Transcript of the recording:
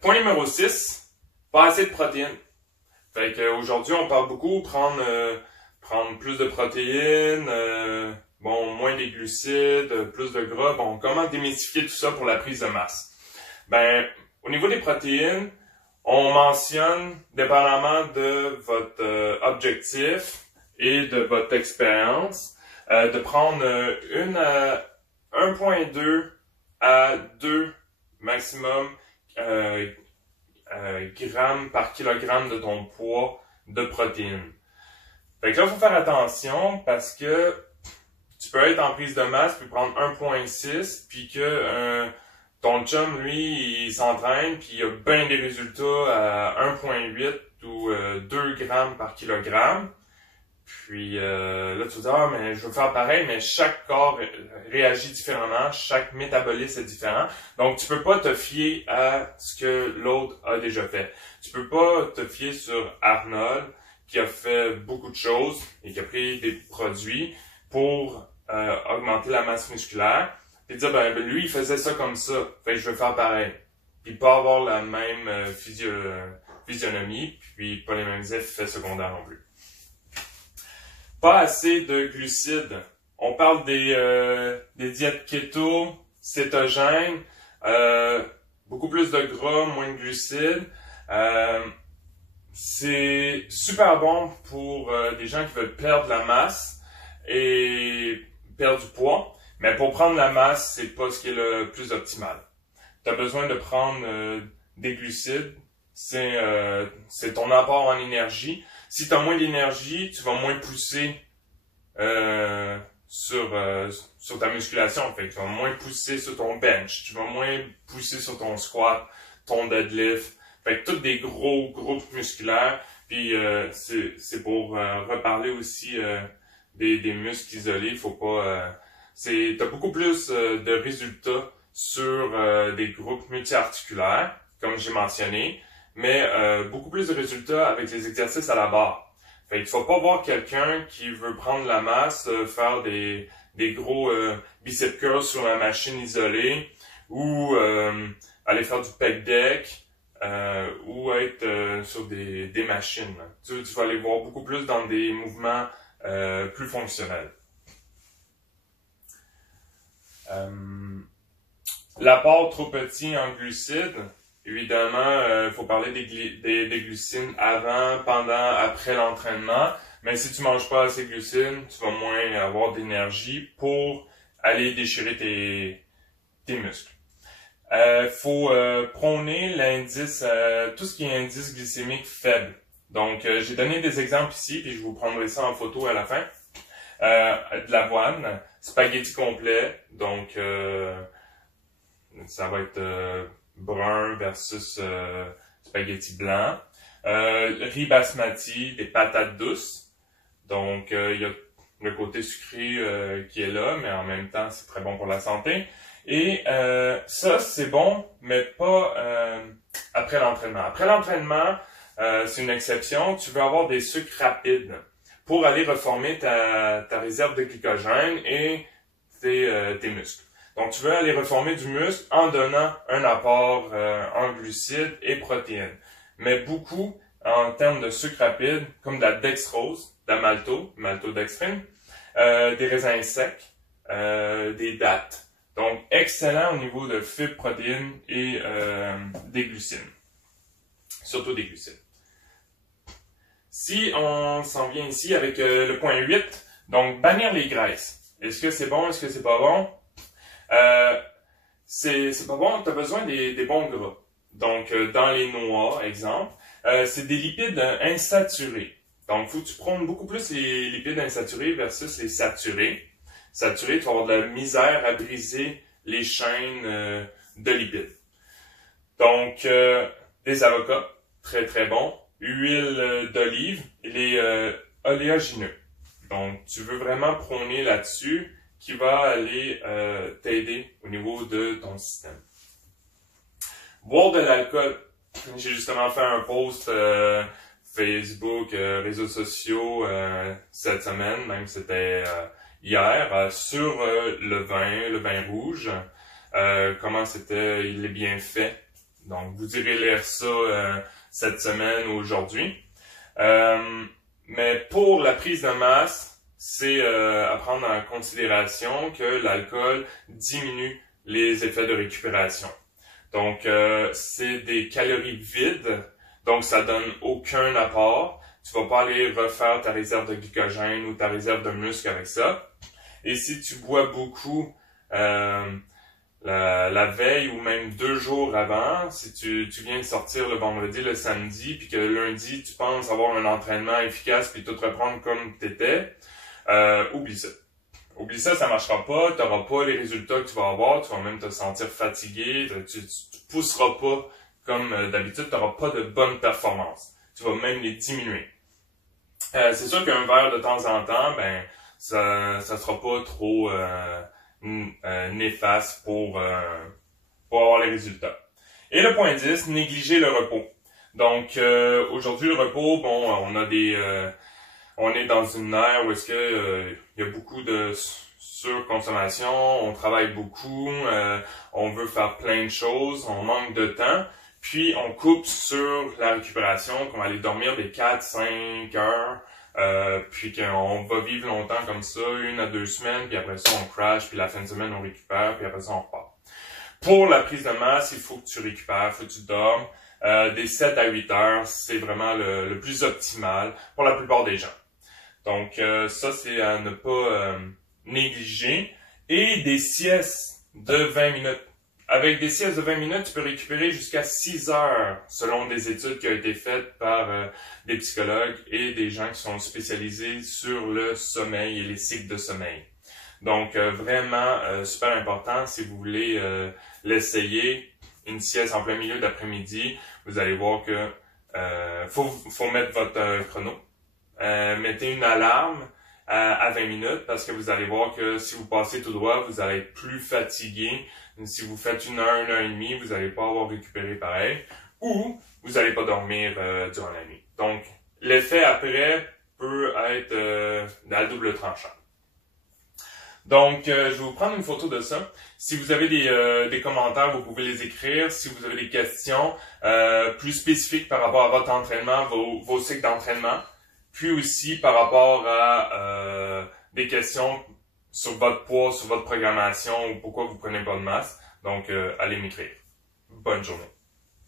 Point numéro 6, pas assez de protéines. Fait qu'aujourd'hui, on parle beaucoup prendre plus de protéines, bon, moins des glucides, plus de gras. Bon, comment démystifier tout ça pour la prise de masse? Ben, au niveau des protéines, on mentionne, dépendamment de votre objectif et de votre expérience, de prendre 1,2 à 2 maximum grammes par kilogramme de ton poids de protéines. Fait que là, il faut faire attention parce que tu peux être en prise de masse puis prendre 1,6 puis que ton chum, lui, il s'entraîne puis il a bien des résultats à 1,8 ou 2 grammes par kilogramme. Puis là, tu te dis, ah, mais je veux faire pareil, mais chaque corps réagit différemment, chaque métabolisme est différent. Donc, tu peux pas te fier à ce que l'autre a déjà fait. Tu peux pas te fier sur Arnold, qui a fait beaucoup de choses et qui a pris des produits pour augmenter la masse musculaire. Puis dire, ben lui, il faisait ça comme ça, fait que je veux faire pareil. Puis pas avoir la même physionomie, puis pas les mêmes effets secondaires non plus. Pas assez de glucides. On parle des diètes keto, cétogènes, beaucoup plus de gras, moins de glucides. C'est super bon pour des gens qui veulent perdre la masse et perdre du poids, mais pour prendre la masse, c'est pas ce qui est le plus optimal. Tu as besoin de prendre des glucides, c'est ton apport en énergie. Si tu as moins d'énergie, tu vas moins pousser sur ta musculation. Fait que tu vas moins pousser sur ton bench, tu vas moins pousser sur ton squat, ton deadlift. Fait que tous des gros groupes musculaires. Puis c'est pour reparler aussi des muscles isolés. Faut pas. T'as beaucoup plus de résultats sur des groupes multiarticulaires, comme j'ai mentionné, mais beaucoup plus de résultats avec les exercices à la barre. Fait qu'il faut pas voir quelqu'un qui veut prendre la masse, faire des gros bicep curls sur la machine isolée, ou aller faire du pec deck, ou être sur des machines. Tu vas aller voir beaucoup plus dans des mouvements plus fonctionnels. L'apport trop petit en glucides, évidemment, il faut parler des glucides avant, pendant, après l'entraînement. Mais si tu manges pas assez de glucides, tu vas moins avoir d'énergie pour aller déchirer tes muscles. Faut prôner l'indice, tout ce qui est indice glycémique faible. Donc, j'ai donné des exemples ici, puis je vous prendrai ça en photo à la fin. De l'avoine, spaghetti complet, donc ça va être brun versus spaghetti blanc. Riz basmati, des patates douces. Donc, il y a le côté sucré qui est là, mais en même temps, c'est très bon pour la santé. Et ça, c'est bon, mais pas après l'entraînement. Après l'entraînement, c'est une exception. Tu veux avoir des sucres rapides pour aller reformer ta réserve de glycogène et tes muscles. Donc, tu veux aller reformer du muscle en donnant un apport en glucides et protéines. Mais beaucoup en termes de sucre rapide, comme de la dextrose, de la maltodextrine, des raisins secs, des dattes. Donc, excellent au niveau de fibres, protéines et des glucides. Surtout des glucides. Si on s'en vient ici avec le point 8, donc bannir les graisses. Est-ce que c'est bon? Est-ce que c'est pas bon? C'est pas bon, tu as besoin des bons gras. Donc, dans les noix, exemple, c'est des lipides insaturés. Donc, faut que tu prônes beaucoup plus les lipides insaturés versus les saturés. Saturés, tu vas avoir de la misère à briser les chaînes de lipides. Donc, des avocats, très très bons. Huile d'olive, les oléagineux. Donc, tu veux vraiment prôner là-dessus qui va aller t'aider au niveau de ton système. Boire de l'alcool. J'ai justement fait un post Facebook, réseaux sociaux cette semaine, même c'était hier, sur le vin rouge, comment il est bien fait Donc, vous irez lire ça cette semaine ou aujourd'hui. Mais pour la prise de masse, c'est à prendre en considération que l'alcool diminue les effets de récupération. Donc, c'est des calories vides, donc ça donne aucun apport. Tu vas pas aller refaire ta réserve de glycogène ou ta réserve de muscle avec ça. Et si tu bois beaucoup la veille ou même 2 jours avant, si tu viens de sortir le vendredi, le samedi, puis que le lundi, tu penses avoir un entraînement efficace puis tout reprendre comme t'étais, oublie ça. Oublie ça, ça marchera pas, tu n'auras pas les résultats que tu vas avoir, tu vas même te sentir fatigué, tu pousseras pas comme d'habitude, tu n'auras pas de bonnes performances. Tu vas même les diminuer. C'est sûr qu'un verre de temps en temps, ben ça sera pas trop néfaste pour avoir les résultats. Et le point 10, négliger le repos. Donc aujourd'hui le repos, bon, on est dans une ère où est-ce que il y a beaucoup de surconsommation, on travaille beaucoup, on veut faire plein de choses, on manque de temps, puis on coupe sur la récupération, qu'on va aller dormir des 4-5 heures, puis qu'on va vivre longtemps comme ça, 1 à 2 semaines, puis après ça on crash, puis la fin de semaine on récupère, puis après ça on repart. Pour la prise de masse, il faut que tu récupères, il faut que tu dormes. Des 7 à 8 heures, c'est vraiment le plus optimal pour la plupart des gens. Donc ça, c'est à ne pas négliger. Et des siestes de 20 minutes. Avec des siestes de 20 minutes, tu peux récupérer jusqu'à 6 heures, selon des études qui ont été faites par des psychologues et des gens qui sont spécialisés sur le sommeil et les cycles de sommeil. Donc vraiment super important si vous voulez l'essayer, une sieste en plein milieu d'après-midi, vous allez voir que faut mettre votre chrono. Mettez une alarme à 20 minutes parce que vous allez voir que si vous passez tout droit, vous allez être plus fatigué. Si vous faites 1 heure, 1 heure et demie, vous n'allez pas avoir récupéré pareil. Ou vous n'allez pas dormir durant la nuit. Donc, l'effet après peut être à double tranchant. Donc, je vais vous prendre une photo de ça. Si vous avez des commentaires, vous pouvez les écrire. Si vous avez des questions plus spécifiques par rapport à votre entraînement, vos cycles d'entraînement, puis aussi par rapport à des questions sur votre poids, sur votre programmation ou pourquoi vous prenez pas de masse. Donc, allez m'écrire. Bonne journée.